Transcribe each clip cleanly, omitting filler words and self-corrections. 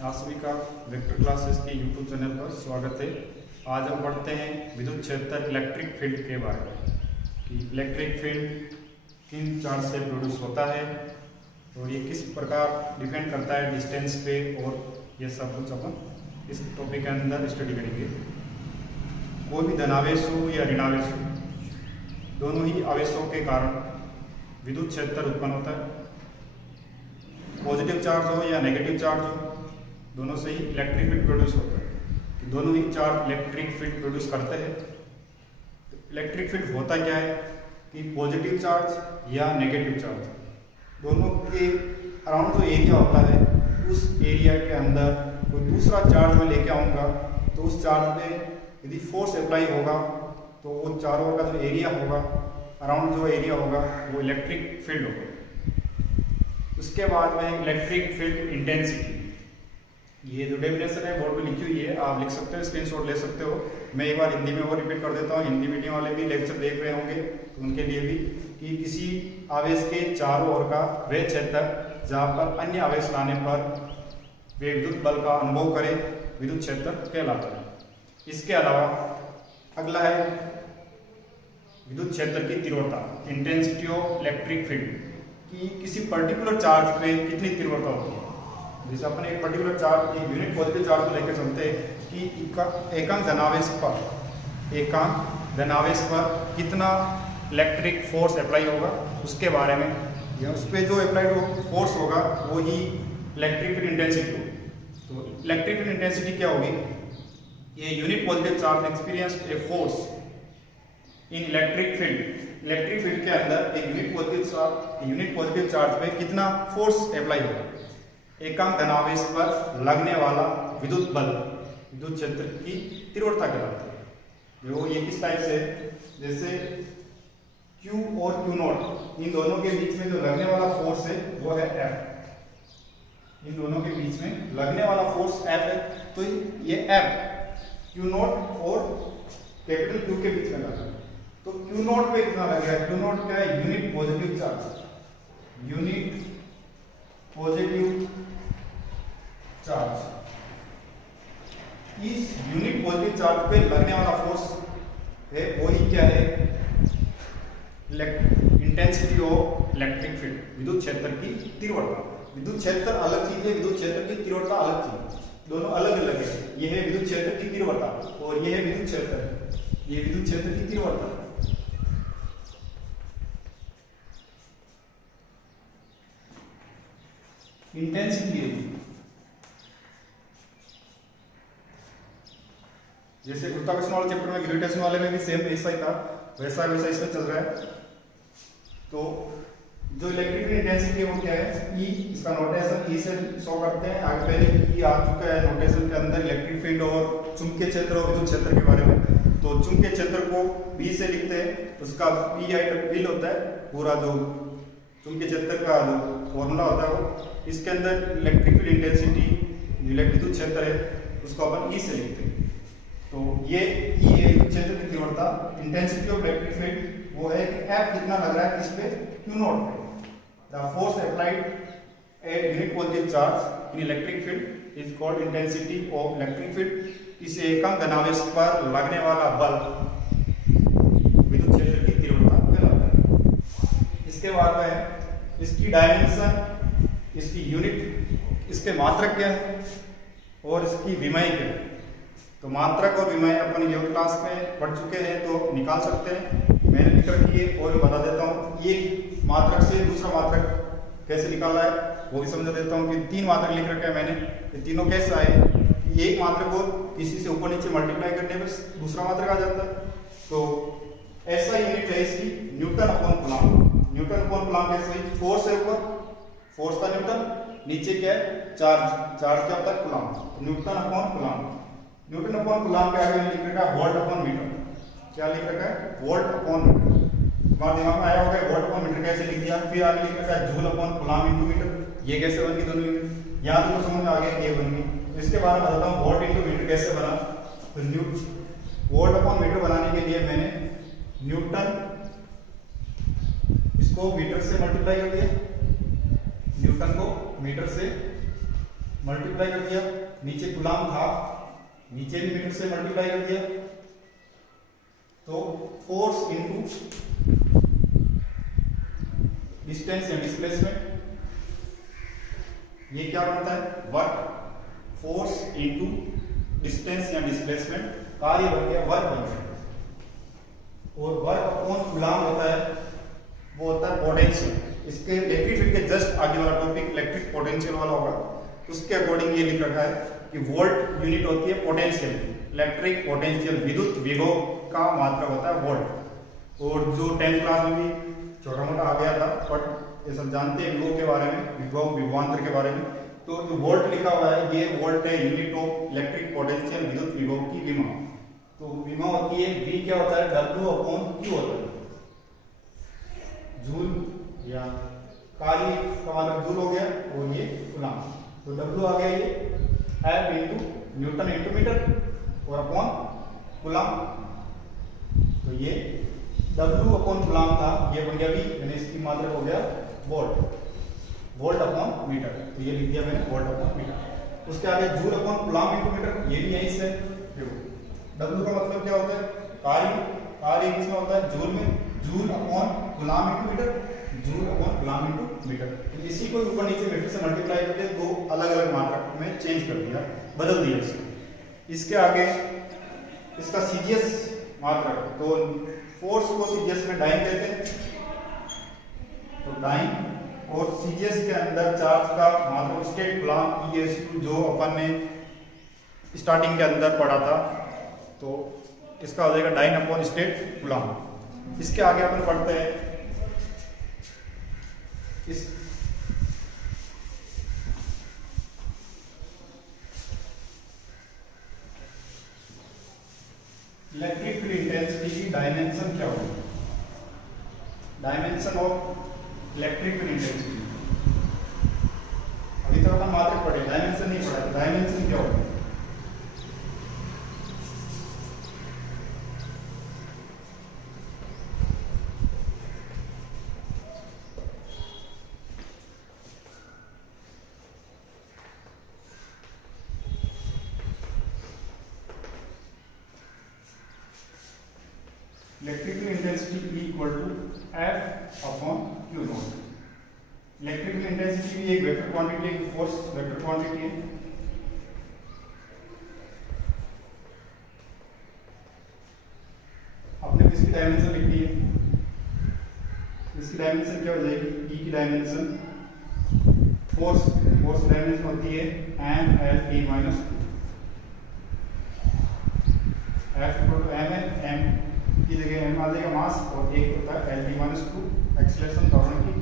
आप सभी का वेक्टर क्लासेस के यूट्यूब चैनल पर स्वागत है। आज हम पढ़ते हैं विद्युत क्षेत्र इलेक्ट्रिक फील्ड के बारे में कि इलेक्ट्रिक फील्ड किन चार्ज से प्रोड्यूस होता है और ये किस प्रकार डिपेंड करता है डिस्टेंस पे, और ये सब कुछ अपन इस टॉपिक के अंदर स्टडी करेंगे। कोई भी धनावेश हो या ऋणावेश हो, दोनों ही आवेशों के कारण विद्युत क्षेत्र उत्पन्न होता है। पॉजिटिव चार्ज हो या नेगेटिव चार्ज हो, दोनों से ही इलेक्ट्रिक फील्ड प्रोड्यूस होता है। दोनों ही चार्ज इलेक्ट्रिक फील्ड प्रोड्यूस करते हैं। इलेक्ट्रिक फील्ड होता क्या है कि पॉजिटिव चार्ज या नेगेटिव चार्ज, दोनों के अराउंड जो एरिया होता है, उस एरिया के अंदर कोई दूसरा चार्ज में लेके आऊँगा तो उस चार्ज पे यदि फोर्स अप्लाई होगा तो वो चारों का जो एरिया होगा, अराउंड जो एरिया होगा, वो इलेक्ट्रिक फील्ड होगा। उसके बाद में इलेक्ट्रिक फील्ड इंटेंसिटी, ये जो डेफिनेशन है बोर्ड पे लिखी हुई है, आप लिख सकते हो, स्क्रीनशॉट ले सकते हो। मैं एक बार हिंदी में वो रिपीट कर देता हूँ। हिंदी मीडियम वाले भी लेक्चर देख रहे होंगे तो उनके लिए भी, कि किसी आवेश के चारों ओर का वह क्षेत्र जहाँ पर अन्य आवेश लाने पर वे विद्युत बल का अनुभव करे, विद्युत क्षेत्र कहलाता है। इसके अलावा अगला है विद्युत क्षेत्र की तीव्रता, इंटेंसिटी ऑफ इलेक्ट्रिक फील्ड, कि किसी पर्टिकुलर चार्ज पे कितनी तीव्रता होती है। जैसे अपन एक पर्टिकुलर चार्ज, एक यूनिट पॉजिटिव चार्ज को लेकर चलते हैं कि एकांक धनावेश पर कितना इलेक्ट्रिक फोर्स अप्लाई होगा, उसके बारे में, या उस पर जो अप्लाइड फोर्स होगा वो ही इलेक्ट्रिक फील्ड इंटेंसिटी होगी। तो इलेक्ट्रिक फील्ड इंटेंसिटी क्या होगी? ये unit positive charge experience a force in electric field, electric field के अंदर एक यूनिट पॉजिटिव चार्ज पे कितना फोर्स अप्लाई होगा, एकांक धनावेश पर लगने वाला विद्युत बल, विद्युत क्षेत्र की तीव्रता कहलाती है। जो ये किस टाइप से, जैसे Q और Q0, इन दोनों के बीच में जो लगने वाला फोर्स है वो है F। इन दोनों के बीच में लगने वाला फोर्स F है, तो ये F Q0 और कैपिटल Q के बीच में लगा है। तो Q0 पे कितना लग रहा है? Q0 क्या है? Unit positive charge, unit positive charge. इस यूनिट पॉजिटिव चार्ज पे लगने वाला फोर्स है वही क्या है? इंटेंसिटी ऑफ इलेक्ट्रिक फील्ड, विद्युत क्षेत्र की तीव्रता। विद्युत क्षेत्र अलग चीज है, विद्युत क्षेत्र की तीव्रता अलग चीज है, दोनों अलग अलग है। यह है विद्युत क्षेत्र की तीव्रता और यह है विद्युत क्षेत्र, ये विद्युत क्षेत्र की तीव्रता। इंटेंसिटी है, जैसे गुरुत्वाकर्षण वाले चैप्टर में, ग्रेविटेशन वाले में भी सेम ऐसा ही था, वैसा इसमें चल रहा है। तो जो इलेक्ट्रिक इंटेंसिटी है वो क्या है? ई, इसका नोटेशन ई से शो करते हैं। आगे पहले ई आ चुका है नोटेशन के अंदर इलेक्ट्रिक फील्ड और चुंबकीय क्षेत्र और विद्युत क्षेत्र के बारे में। तो चुंबकीय क्षेत्र को बी से लिखते हैं, उसका पी आई डब्ल्यू होता है, पूरा जो चुंबकीय क्षेत्र का जो फॉर्मूला होता है वो। इसके अंदर इलेक्ट्रिक फील्ड इंटेंसिटी, विद्युत क्षेत्र है, उसको अपन ई से लिखते हैं। तो ये ई है विद्युत क्षेत्र की तीव्रता। इंटेंसिटी ऑफ इलेक्ट्रिक फील्ड वो है कि F कितना लग रहा है किस पे? Q0 पे। The force applied at unit positive charge in electric field is called intensity of electric field. किसी एकांक धनावेश पर लगने वाला बल विद्युत क्षेत्र की तीव्रता कहलाता है। इसके बाद में इसकी डायमेंशन, इसकी यूनिट, इसके मात्रक क्या है और इसकी विमेय क्या है। तो मात्रक और विमेय अपन योग क्लास में पढ़ चुके हैं तो निकाल सकते हैं, मैंने लिख रखी है और बता देता हूँ। एक मात्रक से दूसरा मात्रक कैसे निकाला है वो भी समझा देता हूँ कि 3 मात्रक लिख रखे हैं मैंने। ये तीनों कैसे आए कि एक मात्रक को किसी से ऊपर नीचे मल्टीप्लाई करने में दूसरा मात्रक आ जाता है। तो ऐसा यूनिट है इसकी Newton upon coulomb. Newton upon coulomb कैसे? फोर्स है ऊपर, फोर्स का न्यूटन, नीचे क्या है? चार्ज, चार्ज क्या होता है? Coulomb. Newton upon coulomb. Newton upon coulomb के आगे लिख रखा है वोल्ट अपॉन मीटर। क्या लिख रखा है? Volt upon metre. तुम्हारे दिमाग में आया होगा वोल्ट अपॉन मीटर कैसे लिख दिया। फिर आगे लिख रखा है joule upon coulomb into metre. ये कैसे बन गई दोनों यूनिट? यहाँ तो समझ में आ गया ये बन गई। तो इसके बारे में बताता हूँ वोल्ट इनटू मीटर कैसे बना। तो वोल्ट अपॉन मीटर बनाने के लिए मैंने न्यूटन, इसको मीटर से मल्टीप्लाई कर दिया, न्यूटन को मीटर से मल्टीप्लाई कर दिया। नीचे गुलाम था, नीचे भी मीटर से मल्टीप्लाई कर दिया, तो फोर्स इनटू डिस्टेंस या डिस्प्लेसमेंट, ये क्या बनता है वर्क, फोर्स इनटू डिस्टेंस या डिस्प्लेसमेंट, कार्य बन गया वर्क बन गया। और वर्क अपॉन गुलाम होता है, वो होता है पोटेंशियल। इसके इलेक्ट्रिक फील्ड के जस्ट आगे वाला टॉपिक इलेक्ट्रिक पोटेंशियल वाला होगा, उसके अकॉर्डिंग ये लिख रखा है कि वोल्ट यूनिट होती है पोटेंशियल, इलेक्ट्रिक पोटेंशियल विद्युत विभव का मात्रक होता है वोल्ट। और जो 10th क्लास में भी छोटा मोटा आ गया था, बट ये सब जानते हैं विभव के बारे में, विभव विभवांतर के बारे में। तो जो वोल्ट लिखा हुआ है ये वोल्ट है यूनिट ऑफ इलेक्ट्रिक पोटेंशियल विद्युत विभव की विमा। तो विमा होती है V क्या होता है W अपॉन Q होता है, जूल या कार्य का मतलब जूल हो गया और ये कूलम। तो W आ गया ये F into newton into metre और अपॉन कूलम, तो ये W अपॉन कूलम था, ये बन गया V, यानी इसकी मात्रा हो गया वोल्ट, वोल्ट अपॉन मीटर। तो ये लिख दिया मैंने वोल्ट अपॉन मीटर। उसके आगे joule upon coulomb into metre, ये भी यहीं से। देखो W का मतलब क्या होता है कार्य, कार्य किसमें होता है जूल में, joule upon coulomb into metre, joule upon coulomb into metre. तो इसी को ऊपर नीचे मीटर से मल्टीप्लाई करके दो अलग अलग मात्रक में चेंज कर दिया, बदल दिया इसको। इसके आगे इसका सीजीएस मात्रक, तो फोर्स को सीजीएस में डाइन कहते हैं, तो डाइन। और सीजीएस के अंदर चार्ज का मात्रक स्टेट गुलाम E जो अपन ने स्टार्टिंग के अंदर पढ़ा था, तो इसका हो जाएगा डाइन अपॉन स्टेट गुलाम। इसके आगे अपन पढ़ते हैं इस इलेक्ट्रिक फील्ड इंटेंसिटी की डायमेंशन क्या होगी, dimension of electric field intensity. अभी तक अपन मात्रक पढ़े, डायमेंशन नहीं पढ़ा, डायमेंशन क्या होगी। Electrical intensity equal to F upon Q naught. Electrical intensity भी एक वेक्टर क्वांटिटी है, फोर्स वेक्टर क्वांटिटी है। आपने इसकी डायमेंशन लिखनी है, इसकी डायमेंशन क्या हो जाएगी, E की डायमेंशन, फोर्स डायमेंशन होती है MLT minus F equal to M की जगह M आ जाएगा मास, और एक होता है LT माइनस 2 एक्सेलरेशन त्वरण की।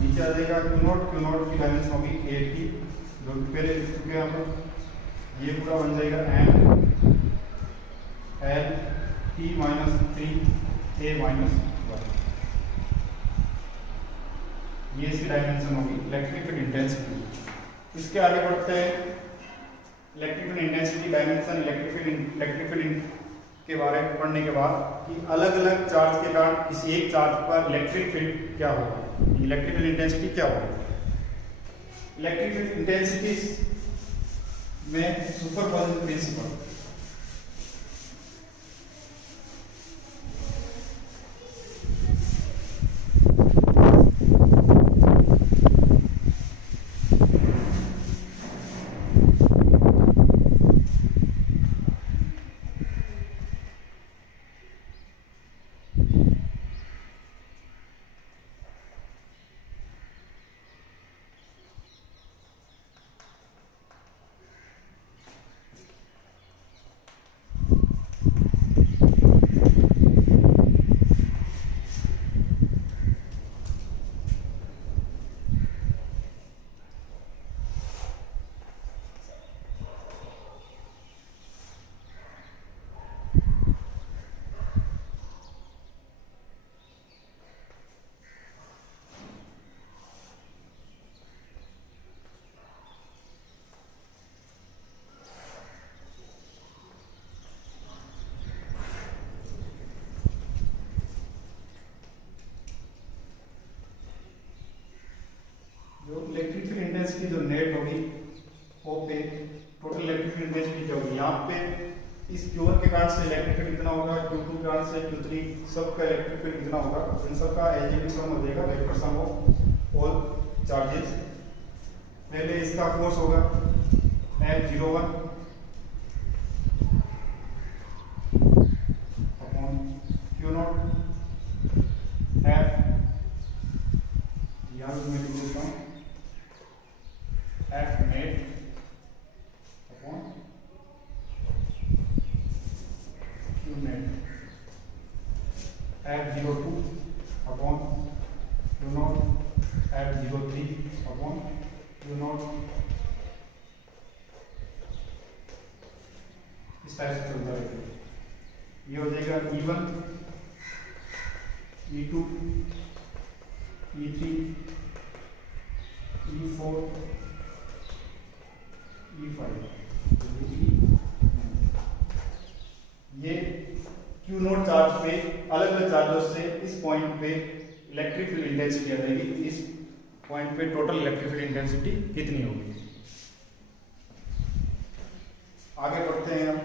नीचे आ जाएगा Q नॉट की डायमेंशन होगी AT, जो पहले लिख चुके हैं हम लोग। ये पूरा बन जाएगा MLT माइनस 3A माइनस 1, ये इसकी डायमेंशन होगी इलेक्ट्रिक फील्ड इंटेंसिटी। इसके आगे बढ़ते हैं electric field intensity dimension, electric field के बारे में पढ़ने के बाद कि अलग अलग चार्ज के कारण किसी एक चार्ज पर इलेक्ट्रिक फील्ड क्या होगा, इलेक्ट्रिक फील्ड इंटेंसिटी क्या होगा। इलेक्ट्रिक फील्ड इंटेंसिटी में सुपरपोजिशन प्रिंसिपल, Q2 के आंसर से Q3 सबका इलेक्ट्रिक फील्ड कितना होगा, इन सबका एलजेब्रिक सम हो जाएगा, vector sum of all charges. पहले इसका फोर्स होगा F01 अपॉन Q0 F, यहाँ मैं लिख देता हूँ F net upon Q net, F02 upon Q0 F03 upon Q0, इस टाइप से चलता रहेगा। ये हो जाएगा E1 E2 E3 E4 E5, ये Q0 चार्ज पे अलग अलग चार्जों से इस पॉइंट पे इलेक्ट्रिक फील्ड इंटेंसिटी आ जाएगी। इस पॉइंट पे टोटल इलेक्ट्रिक फील्ड इंटेंसिटी कितनी होगी। आगे बढ़ते हैं हम।